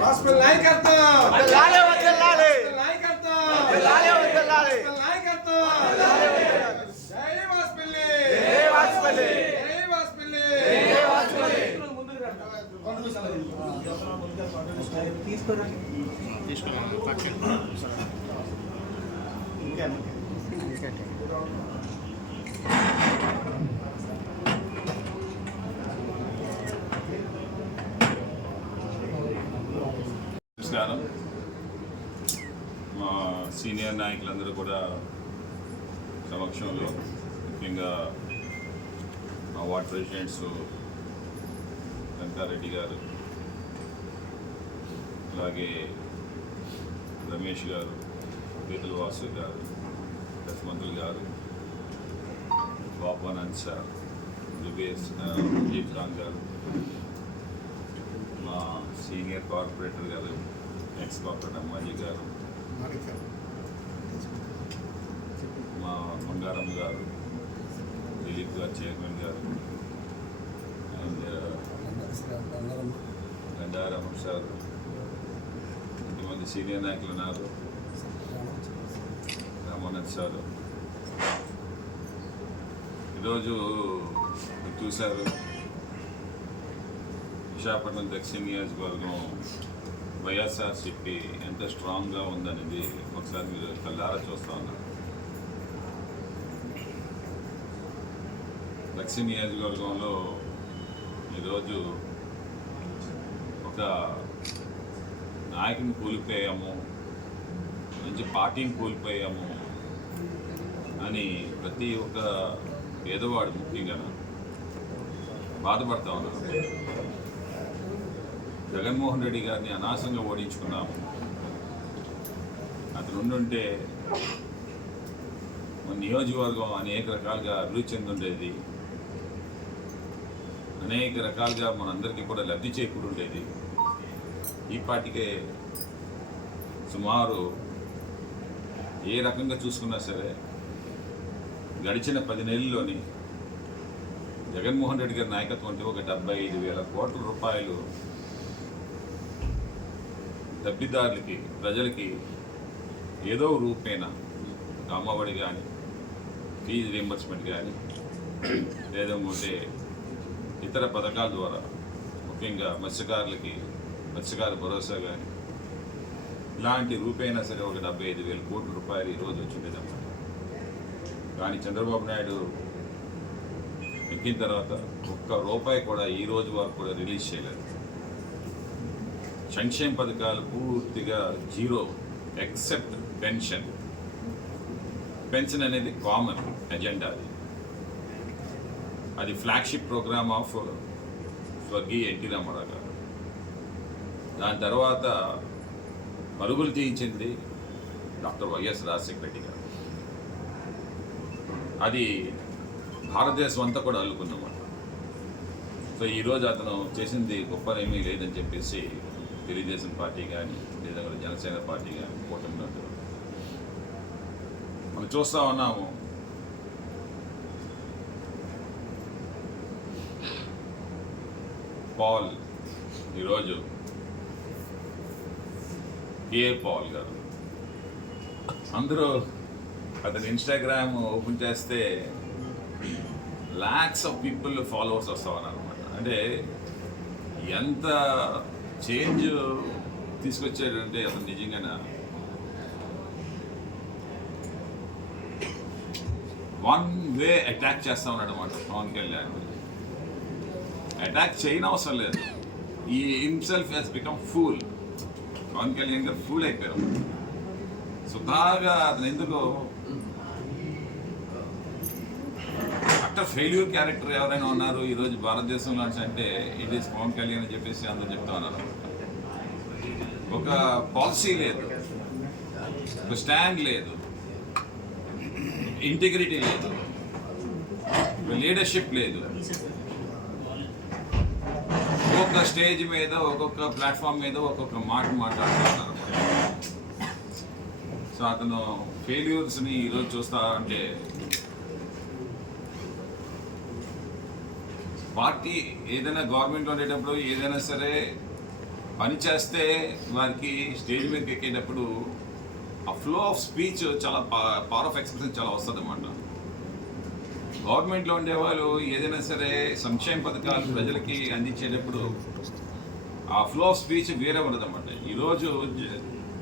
Hospital నాయకత్వం లాలే వద్దలాలే నాయకత్వం లాలే వద్దలాలే నాయకత్వం జై వాస్పల్లి ఏ వాజ్పేయి జై వాస్పల్లి ఏ వాజ్పేయి నమస్కారం మా సీనియర్ నాయకులందరూ కూడా సమక్షంలో ముఖ్యంగా మా వార్డ్ ప్రెసిడెంట్స్ వెంకారెడ్డి గారు అలాగే రమేష్ గారు పీతల వాసు గారు దశమంతులు గారు బాబానంద్ సార్ దుబేస్ అజీబ్ ఖాన్ గారు మా senior corporator garu ex corporator Ammaji garu మా Bangaram garu Dileep garu chairman garu and Gandaraman sir ఇంతమంది సీనియర్ నాయకులు ఉన్నారు. రామానంద్ సార్ ఈరోజు చూశారు. విశాఖపట్నం దక్షిణ నియోజకవర్గం వైఎస్ఆర్సిపి ఎంత స్ట్రాంగ్గా ఉందనేది ఒకసారి మీరు కళ్ళారా చూస్తూ ఉన్నారు. దక్షిణ నియోజకవర్గంలో ఈరోజు ఒక నాయకుని కూలిపోయాము మంచి పార్టీని కూలిపోయాము అని ప్రతి ఒక్క పేదవాడు ముఖ్యంగా బాధపడతా ఉన్నారు. జగన్మోహన్ రెడ్డి గారిని అనాశంగా ఓడించుకున్నాము. అతను ఉండుంటే మన నియోజకవర్గం అనేక రకాలుగా అభివృద్ధి చెందుండేది. అనేక రకాలుగా మనందరికీ కూడా లబ్ధి చేకూరుండేది. ఈ పాటికే సుమారు ఏ రకంగా చూసుకున్నా సరే గడిచిన పది నెలల్లోని జగన్మోహన్ రెడ్డి గారి నాయకత్వం అంటే ఒక డెబ్బై ఐదు వేల కోట్ల రూపాయలు లబ్ధిదారులకి ప్రజలకి ఏదో రూపేణ అమ్మఒడి కానీ ఫీజు రీంబర్స్మెంట్ కానీ లేదంటే ఇతర పథకాల ద్వారా ముఖ్యంగా మత్స్యకారులకి మత్స్యకార భరోసా కానీ ఇలాంటి రూపేణా సరే ఒక డెబ్బై ఐదు వేల కోట్ల రూపాయలు ఈరోజు వచ్చిండేదన్నమాట కానీ చంద్రబాబు నాయుడు ఎక్కిన తర్వాత ఒక్క రూపాయి కూడా ఈ రోజు వరకు కూడా రిలీజ్ చేయలేదు. సంక్షేమ పథకాలు పూర్తిగా జీరో ఎక్సెప్ట్ పెన్షన్ పెన్షన్ అనేది కామన్ ఎజెండా అది. అది ఫ్లాగ్షిప్ ప్రోగ్రామ్ ఆఫ్ స్వర్గీయ ఎన్టీ రామారావు గారు. దాని తర్వాత పరుగులు తీయించింది డాక్టర్ వైఎస్ రాజశేఖర రెడ్డి గారు. అది భారతదేశం అంతా కూడా అల్లుకుందన్నమాట సో ఈరోజు అతను చేసింది గొప్పనేమీ లేదని చెప్పేసి తెలుగుదేశం పార్టీ కానీ లేదా జనసేన పార్టీ కానీ కూటమిలో మనం చూస్తూ ఉన్నాము. పాల్ ఈరోజు కే పాల్ గారు. అందరూ అతని ఇన్స్టాగ్రామ్ ఓపెన్ చేస్తే ల్యాక్స్ ఆఫ్ పీపుల్ ఫాలోవర్స్ వస్తా ఉన్నారు అనమాట అంటే ఎంత చేంజ్ తీసుకొచ్చాడంటే అతను నిజంగానే? వన్ వే అటాక్ చేస్తా ఉన్నాడు అనమాట పవన్ కళ్యాణ్. అటాక్ చేయని అవసరం లేదు. He himself he's become fool Pawan Kalyan garu fool అయిపోయారు. సుధాగా అతను ఎందుకు అట్టర్ ఫెయిల్యూర్ క్యారెక్టర్ ఎవరైనా ఉన్నారు ఈరోజు భారతదేశంలో అంటే ఇట్ ఈస్ పవన్ కళ్యాణ్ అని చెప్పేసి అందరూ చెప్తా ఉన్నారు. ఒక పాలసీ లేదు. ఒక స్టాండ్ లేదు. ఇంటిగ్రిటీ లేదు. లీడర్షిప్ లేదు. ఒక్కొక్క స్టేజ్ మీద ఒక్కొక్క ప్లాట్ఫామ్ మీద ఒక్కొక్క మాట మాట్లాడుతున్నారు సో అతను ఫెయిల్యూర్స్ని ఈరోజు చూస్తా అంటే పార్టీ ఏదైనా గవర్నమెంట్ ఉండేటప్పుడు ఏదైనా సరే పని చేస్తే వారికి స్టేజ్ మీదకి ఎక్కేటప్పుడు ఆ ఫ్లో ఆఫ్ స్పీచ్ చాలా పవర్ ఆఫ్ ఎక్స్ప్రెషన్ చాలా వస్తుంది అన్నమాట గవర్నమెంట్లో ఉండేవాళ్ళు ఏదైనా సరే సంక్షేమ పథకాలు ప్రజలకి అందించేటప్పుడు ఆ ఫ్లో ఆఫ్ స్పీచ్ వేరే ఉండదన్నమాట. ఈరోజు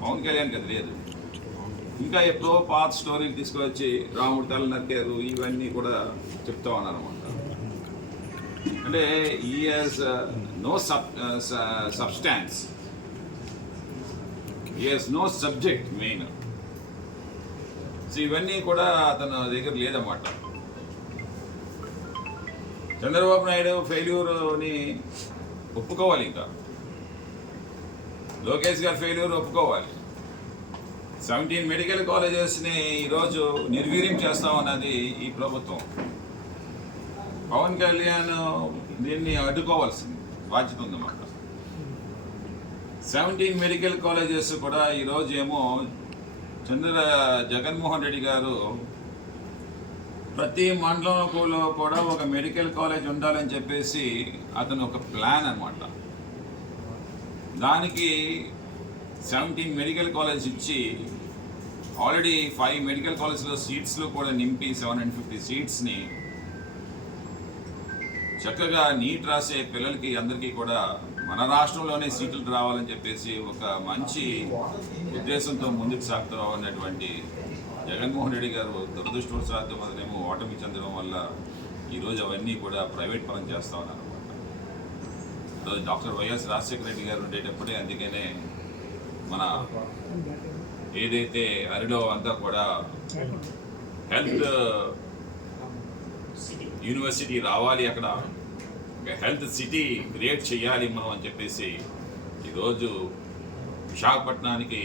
పవన్ కళ్యాణ్కి అది లేదు. ఇంకా ఎప్పుడో పాత స్టోరీలు తీసుకొచ్చి రాముడు తల నరికారు ఇవన్నీ కూడా చెప్తా ఉన్నారు అంటే he has no sub substance he has no subject main so ఇవన్నీ కూడా అతను దగ్గర లేదన్నమాట. చంద్రబాబు నాయుడు ఫెయిల్యూర్ని ఒప్పుకోవాలి ఇంకా. లోకేష్ గారు ఫెయిల్యూర్ ఒప్పుకోవాలి. సెవెంటీన్ మెడికల్ కాలేజెస్ని ఈరోజు నిర్వీర్యం చేస్తామన్నది ఈ ప్రభుత్వం. పవన్ కళ్యాణ్ దీన్ని అడ్డుకోవాల్సింది బాధ్యత ఉంది ఉందన్నమాట సెవెంటీన్ మెడికల్ కాలేజెస్ కూడా ఈరోజు ఏమో చంద్ర జగన్మోహన్ రెడ్డి గారు ప్రతి మండలంలో కూడా ఒక మెడికల్ కాలేజ్ ఉండాలని చెప్పేసి అతను ఒక ప్లాన్ అనమాట దానికి సెవెంటీన్ మెడికల్ కాలేజ్ ఇచ్చి ఆల్రెడీ ఫైవ్ మెడికల్ కాలేజ్లో సీట్స్లో కూడా నింపి సెవెన్ హండ్రెడ్ ఫిఫ్టీ సీట్స్ని చక్కగా నీట్ రాసే పిల్లలకి అందరికీ కూడా మన రాష్ట్రంలోనే సీట్లు రావాలని చెప్పేసి ఒక మంచి ఉద్దేశంతో ముందుకు సాగుతూ అన్నటువంటి జగన్మోహన్ రెడ్డి గారు దురదృష్టవశాత్తు అతనేమో ఓటమి చెందడం వల్ల ఈరోజు అవన్నీ కూడా ప్రైవేట్ పరం చేస్తా ఉన్నారు. ఈరోజు డాక్టర్ వైఎస్ రాజశేఖర రెడ్డి గారు ఉండేటప్పుడే అందుకనే మన ఏదైతే అరిలో అంతా కూడా హెల్త్ యూనివర్సిటీ రావాలి అక్కడ. ఒక హెల్త్ సిటీ క్రియేట్ చేయాలి మనం అని చెప్పేసి ఈరోజు విశాఖపట్నానికి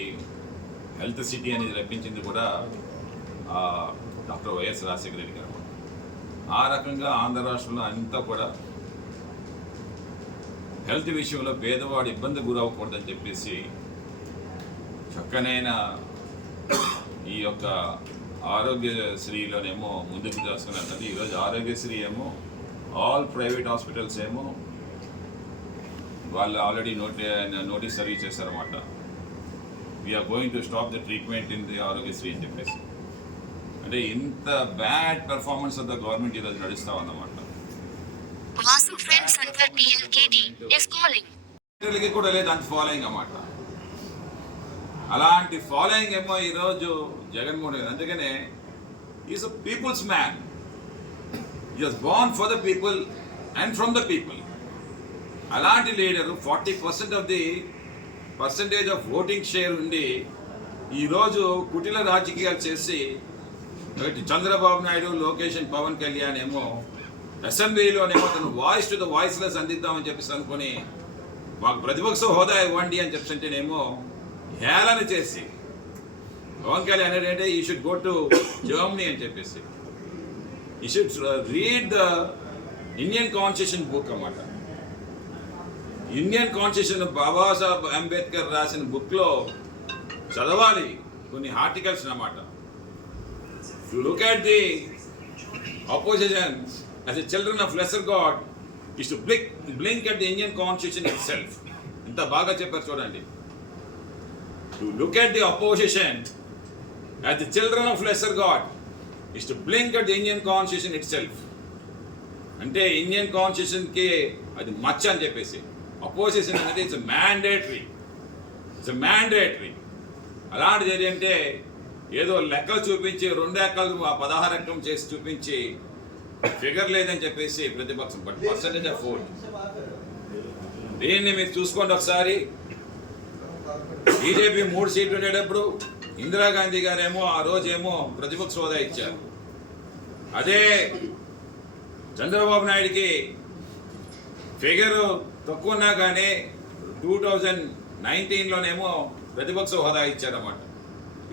హెల్త్ సిటీ అనేది రప్పించింది కూడా డాక్టర్ వైఎస్ రాజశేఖర రెడ్డి గారు. ఆ రకంగా ఆంధ్ర రాష్ట్రంలో అంతా కూడా హెల్త్ విషయంలో పేదవాడు ఇబ్బంది గురవ్వకూడదని చెప్పేసి చక్కనైన ఈ యొక్క ఆరోగ్యశ్రీలోనేమో ముందుకు చేస్తున్నది ఈరోజు ఆరోగ్యశ్రీ ఏమో ఆల్ ప్రైవేట్ హాస్పిటల్స్ ఏమో వాళ్ళు ఆల్రెడీ నోటి నోటీస్ సర్వీస్ చేశారన్నమాట. We're going to stop the treatment in the Aarogyasri అని చెప్పేసి. అంటే ఇంత bad performance of the government ఈరోజు నడుస్తా ఉందన్నమాట. కూడా లేదు అంత ఫాలోయింగ్ అన్నమాట. అలాంటి ఫాలోయింగ్ ఏమో ఈరోజు జగన్మోహన్ రెడ్డి. అందుకనే is a people's man is born for the people and from the people అలాంటి leader forty percent of the percentage of voting share ఉండి ఈరోజు కుటిల రాజకీయాలు చేసి ఒకటి చంద్రబాబు నాయుడు లోకేష్ పవన్ కళ్యాణ్ ఏమో అసెంబ్లీలోనేమో తను వాయిస్ టు ద వాయిస్లెస్ అందిద్దామని చెప్పేసి అనుకుని మాకు ప్రతిపక్ష హోదా ఇవ్వండి అని చెప్పంటేనేమో హేళన చేసి. పవన్ కళ్యాణ్ ఏంటంటే ఈ షుడ్ గో టు జర్మనీ అని చెప్పేసి. He should read the Indian constitution book అన్నమాట. ఇండియన్ కాన్స్టిట్యూషన్ బాబాసాహెబ్ అంబేద్కర్ రాసిన బుక్లో చదవాలి కొన్ని ఆర్టికల్స్ అన్నమాట. To look at the opposition as a children of lesser god is to to blink at the Indian constitution itself ఇంత బాగా చెప్పారు చూడండి. To look at the opposition as the children of lesser god is to blink at the Indian constitution itself అంటే Indian కాన్స్టిట్యూషన్కి అది మచ్చ అని చెప్పేసి అపోజిషన్ అనేది ఇట్స్ మ్యాండేటరీ ఇట్స్ మ్యాండేటరీ అలాంటిది ఏంటంటే ఏదో లెక్కలు చూపించి రెండు ఎక్కలు ఆ పదహారు ఎక్కం చేసి చూపించి ఫిగర్ లేదని చెప్పేసి ప్రతిపక్షం. బట్ పర్సంటేజ్ ఆఫ్ ఓట్ దీన్ని మీరు చూసుకోండి ఒకసారి. బీజేపీ మూడు సీట్లు ఉండేటప్పుడు ఇందిరాగాంధీ గారేమో ఆ రోజేమో ప్రతిపక్ష హోదా ఇచ్చారు. అదే చంద్రబాబు నాయుడికి ఫిగర్ తక్కువ ఉన్నా కానీ టూ థౌజండ్ నైన్టీన్లోనేమో ప్రతిపక్ష హోదా ఇచ్చారన్నమాట.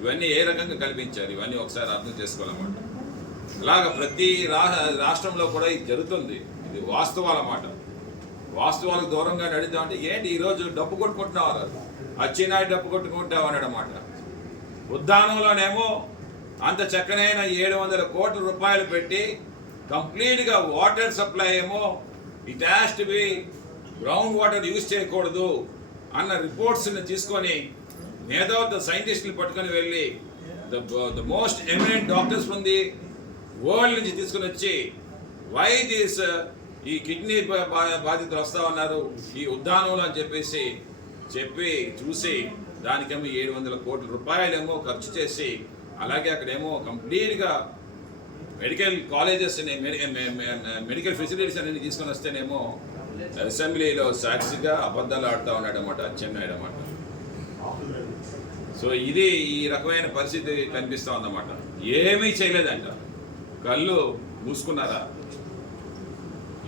ఇవన్నీ ఏ రకంగా కల్పించారు? ఇవన్నీ ఒకసారి అర్థం చేసుకోవాలన్నమాట. ఇలాగ ప్రతి రా రాష్ట్రంలో కూడా ఇది జరుగుతుంది. ఇది వాస్తవాలన్నమాట. వాస్తవాలకు దూరంగా నడుద్దామంటే ఏంటి ఈరోజు డబ్బు కొట్టుకుంటున్నారు? అచ్చినాయి డబ్బు కొట్టుకుంటావు అన్నాడు అన్నమాట ఉద్దానంలోనేమో అంత చక్కనైన ఏడు వందల కోట్ల రూపాయలు పెట్టి కంప్లీట్గా వాటర్ సప్లై ఏమో it has to be ground water use చేయకూడదు అన్న రిపోర్ట్స్ని తీసుకొని మేధావుత సైంటిస్టులు పట్టుకొని వెళ్ళి the the most eminent doctors from the world నుంచి తీసుకుని వచ్చి వై దిస్ ఈ కిడ్నీ బాధితులు వస్తా ఉన్నారు ఈ ఉద్దానంలో అని చెప్పేసి చెప్పి చూసి దానికేమో ఏడు వందల కోట్ల రూపాయలేమో ఖర్చు చేసి అలాగే అక్కడేమో కంప్లీట్గా మెడికల్ కాలేజెస్ మెడికల్ ఫెసిలిటీస్ అనేది తీసుకొని వస్తేనేమో అసెంబ్లీలో సాక్షిగా అబద్ధాలు ఆడుతూ ఉన్నాడు అనమాట అచ్చెన్నాయుడు అనమాట సో ఇది ఈ రకమైన పరిస్థితి కనిపిస్తూ ఉందన్నమాట. ఏమీ చేయలేదంట. కళ్ళు మూసుకున్నారా?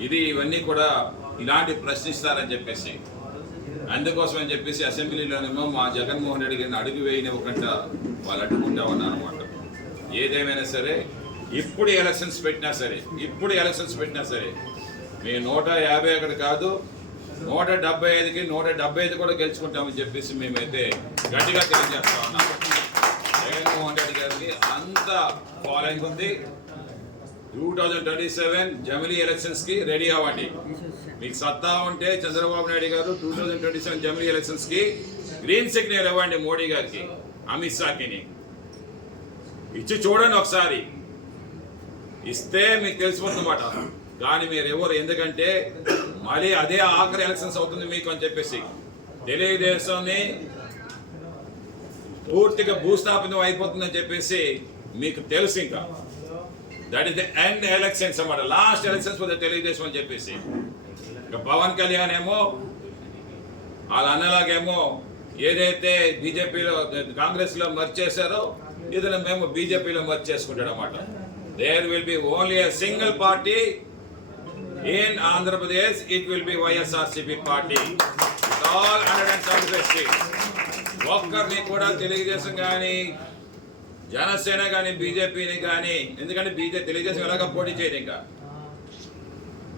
ఇది ఇవన్నీ కూడా ఇలాంటి ప్రశ్నిస్తారని చెప్పేసి అందుకోసం అని చెప్పేసి అసెంబ్లీలోనేమో మా జగన్మోహన్ రెడ్డి గారిని అడుగు వేయనివ్వకుండా వాళ్ళు అడ్డుకుంటా ఉన్నారు అనమాట ఏదేమైనా సరే ఇప్పుడు ఎలక్షన్స్ పెట్టినా సరే ఇప్పుడు ఎలక్షన్స్ పెట్టినా సరే మీ నూట యాభై ఒకటి కాదు నూట డెబ్బై ఐదుకి నూట డెబ్బై ఐదు కూడా గెలుచుకుంటామని చెప్పేసి మేమైతే గట్టిగా తెలియజేస్తా ఉన్నాం. జగన్మోహన్ రెడ్డి గారికి అంత ఫాలోయింగ్ ఉంది. టూ థౌజండ్ ట్వంటీ సెవెన్ జమిలీ ఎలక్షన్స్కి రెడీ అవ్వండి. మీకు సత్తా ఉంటే చంద్రబాబు నాయుడు గారు టూ థౌజండ్ ట్వంటీ సెవెన్ జమిలీ ఎలక్షన్స్కి గ్రీన్ సిగ్నల్ ఇవ్వండి మోడీ గారికి అమిత్ షాకిని. ఇచ్చి చూడండి ఒకసారి. ఇస్తే మీకు తెలిసిపోతుందన్నమాట కానీ మీరు ఎవరు ఎందుకంటే మళ్ళీ అదే ఆఖరి ఎలక్షన్స్ అవుతుంది మీకు అని చెప్పేసి. తెలుగుదేశాన్ని పూర్తిగా భూస్థాపితం అయిపోతుందని చెప్పేసి మీకు తెలుసు ఇంకా. That is the end elections అన్నమాట. లాస్ట్ ఎలక్షన్స్ ఫర్ తెలుగుదేశం అని చెప్పేసి. ఇక పవన్ కళ్యాణ్ ఏమో వాళ్ళ అన్నలాగేమో ఏదైతే బీజేపీలో కాంగ్రెస్లో మర్చి చేశారో ఇతను మేము బీజేపీలో మర్చి చేసుకుంటాడు అనమాట there will be only a single party in Andhra Pradesh it will be YSRCP party all hundred and seventy ఒక్కరిని కూడా తెలుగుదేశం కానీ జనసేన కానీ బీజేపీని కానీ ఎందుకంటే బీజేపీ తెలుగుదేశం ఎలాగ పోటీ చేయదు ఇంకా.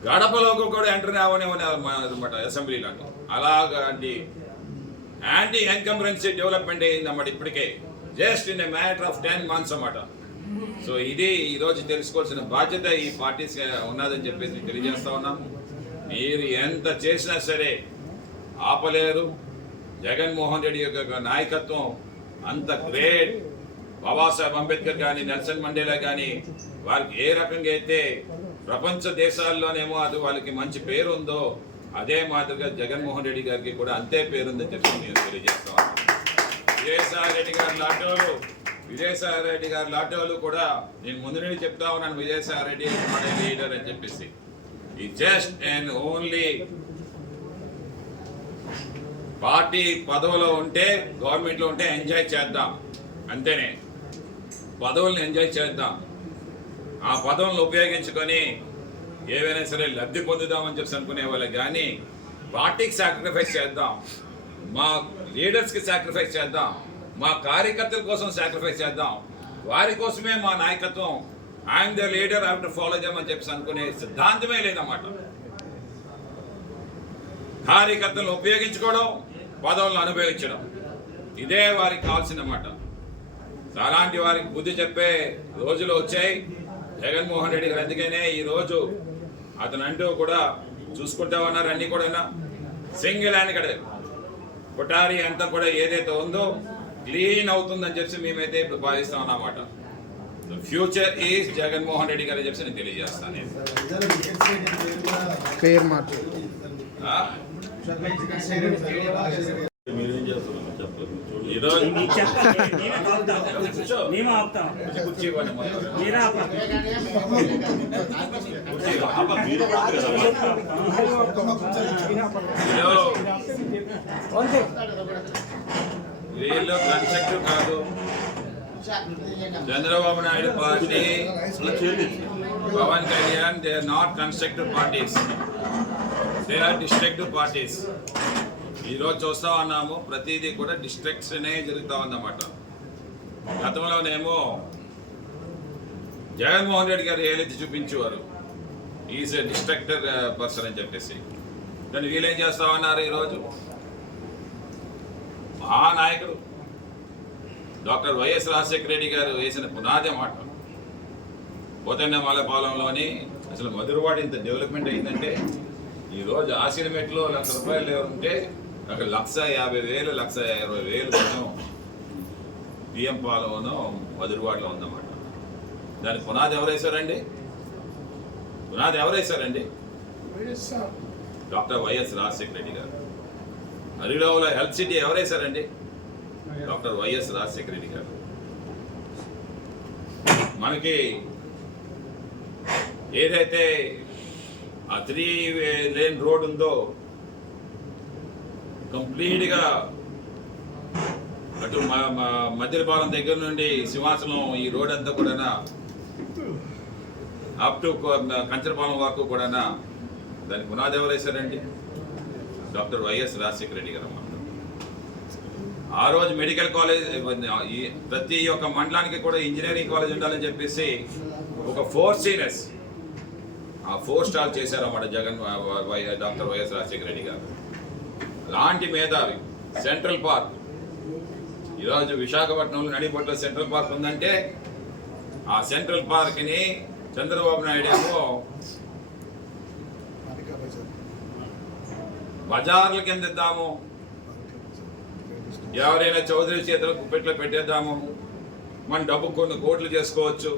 గడపలోకి కూడా ఎంటర్ అవనే అనమాట అసెంబ్లీలోని అలాగంటి యాంటీ ఎన్కంబరెన్సీ డెవలప్మెంట్ అయిందన్నమాట ఇప్పటికే. Just in a matter of ten months అన్నమాట. సో ఇది ఈరోజు తెలుసుకోవాల్సిన బాధ్యత ఈ పార్టీస్ ఉన్నదని చెప్పేసి తెలియజేస్తా ఉన్నాం. మీరు ఎంత చేసినా సరే ఆపలేరు. జగన్మోహన్ రెడ్డి యొక్క నాయకత్వం అంత గ్రేట్. బాబాసాహెబ్ అంబేద్కర్ కానీ నెల్సన్ మండేలా కానీ వారికి ఏ రకంగా అయితే ప్రపంచ దేశాల్లోనేమో అది వాళ్ళకి మంచి పేరు ఉందో అదే మాదిరిగా జగన్మోహన్ రెడ్డి గారికి కూడా అంతే పేరుందని చెప్పి నేను తెలియజేస్తాను విజయసాయి రెడ్డి గారి లాటోలు విజయసాయి రెడ్డి గారి లాటోలు కూడా నేను ముందు నుండి చెప్తా ఉన్నాను విజయసాయి రెడ్డి మోడల్ లీడర్ అని చెప్పేసి. ఈ జస్ట్ అండ్ ఓన్లీ పార్టీ పదవిలో ఉంటే గవర్నమెంట్లో ఉంటే ఎంజాయ్ చేద్దాం. అంతేనే. పదవుల్ని ఎంజాయ్ చేద్దాం. ఆ పదవులను ఉపయోగించుకొని ఏవైనా సరే లబ్ధి పొందుదామని చెప్పి అనుకునే వాళ్ళు కానీ పార్టీకి సాక్రిఫైస్ చేద్దాం. మా లీడర్స్కి సాక్రిఫైస్ చేద్దాం. మా కార్యకర్తల కోసం సాక్రిఫైస్ చేద్దాం. వారి కోసమే మా నాయకత్వం. I'm the leader after follow చేయమని చెప్పి అనుకునే సిద్ధాంతమే లేదన్నమాట. కార్యకర్తలను ఉపయోగించుకోవడం పదవులను అనుభవించడం. ఇదే వారికి కావాల్సిందన్నమాట. అలాంటి వారికి బుద్ధి చెప్పే రోజులు వచ్చాయి. జగన్మోహన్ రెడ్డి గారు అందుకనే ఈ రోజు అతను అంటూ కూడా చూసుకుంటా ఉన్నారు. అన్ని కూడా సింగిల్ హ్యాండ్ ఇక్కడ కొటారి అంతా కూడా ఏదైతే ఉందో క్లీన్ అవుతుందని చెప్పి మేమైతే ఇప్పుడు భావిస్తాం అన్నమాట ఫ్యూచర్ ఈజ్ జగన్మోహన్ రెడ్డి గారు చెప్పి నేను తెలియజేస్తాను? మీరేం చేస్తున్నారు? వీళ్ళు కన్స్ట్రక్టివ్ కాదు. Chandrababu Naidu party. Pawan Kalyan they are not constructive parties. They are destructive parties. ఈరోజు చూస్తా ఉన్నాము. ప్రతిదీ కూడా డిస్ట్రక్షనే జరుగుతూ ఉందన్నమాట. గతంలోనేమో జగన్మోహన్ రెడ్డి గారు ఏదైతే చూపించేవారు? ఈజ్ డిస్ట్రక్టర్ పర్సన్ అని చెప్పేసి. కానీ వీళ్ళేం చేస్తామన్నారు ఈరోజు? ఆ నాయకుడు డాక్టర్ వైఎస్ రాజశేఖర రెడ్డి గారు వేసిన పునాది మాట. పోతన్నమాలపాలెంలోని అసలు మధురవాడ ఇంత డెవలప్మెంట్ అయిందంటే ఈరోజు ఆసిరిమెట్లో లక్ష రూపాయలు ఉంటే అక్కడ లక్ష యాభై వేలు లక్ష ఇరవై వేలు కొంచెం బియ్యం పాలెంలో మధురవాడలో ఉందన్నమాట. దాని పునాది ఎవరు వేశారండి పునాది ఎవరు వేశారండి డాక్టర్ వైఎస్ రాజశేఖర రెడ్డి గారు. హరిలోవులో హెల్త్ సిటీ ఎవరు వేశారండి డాక్టర్ వైఎస్ రాజశేఖర రెడ్డి గారు. మనకి ఏదైతే ఆ త్రీ లేన్ రోడ్ ఉందో కంప్లీట్గా అటు మధ్యపాలెం దగ్గర నుండి సింహాచలం ఈ రోడ్ అంతా కూడా అప్ టు కంచరపాలెం వరకు కూడా దాని పునాది ఎవరు వేశారండి డాక్టర్ వైఎస్ రాజశేఖర రెడ్డి గారు అన్నమాట ఆ రోజు మెడికల్ కాలేజ్ ఈ ప్రతి ఒక్క మండలానికి కూడా ఇంజనీరింగ్ కాలేజ్ ఉండాలని చెప్పేసి ఒక ఫోర్ సీనర్స్ ఆ ఫోర్ స్టార్ చేశారన్నమాట జగన్ డాక్టర్ వైఎస్ రాజశేఖర రెడ్డి గారు. లాంటి మేధావి. సెంట్రల్ పార్క్ ఈరోజు విశాఖపట్నంలో నడిపట్లో సెంట్రల్ పార్క్ ఉందంటే ఆ సెంట్రల్ పార్క్ని చంద్రబాబు నాయుడు ఏమో బజార్ల కింద ఇద్దాము. ఎవరైనా చౌదరి చేతులకు కుప్పెట్లో పెట్టేద్దాము. మన డబ్బు కొన్ని కోట్లు చేసుకోవచ్చు.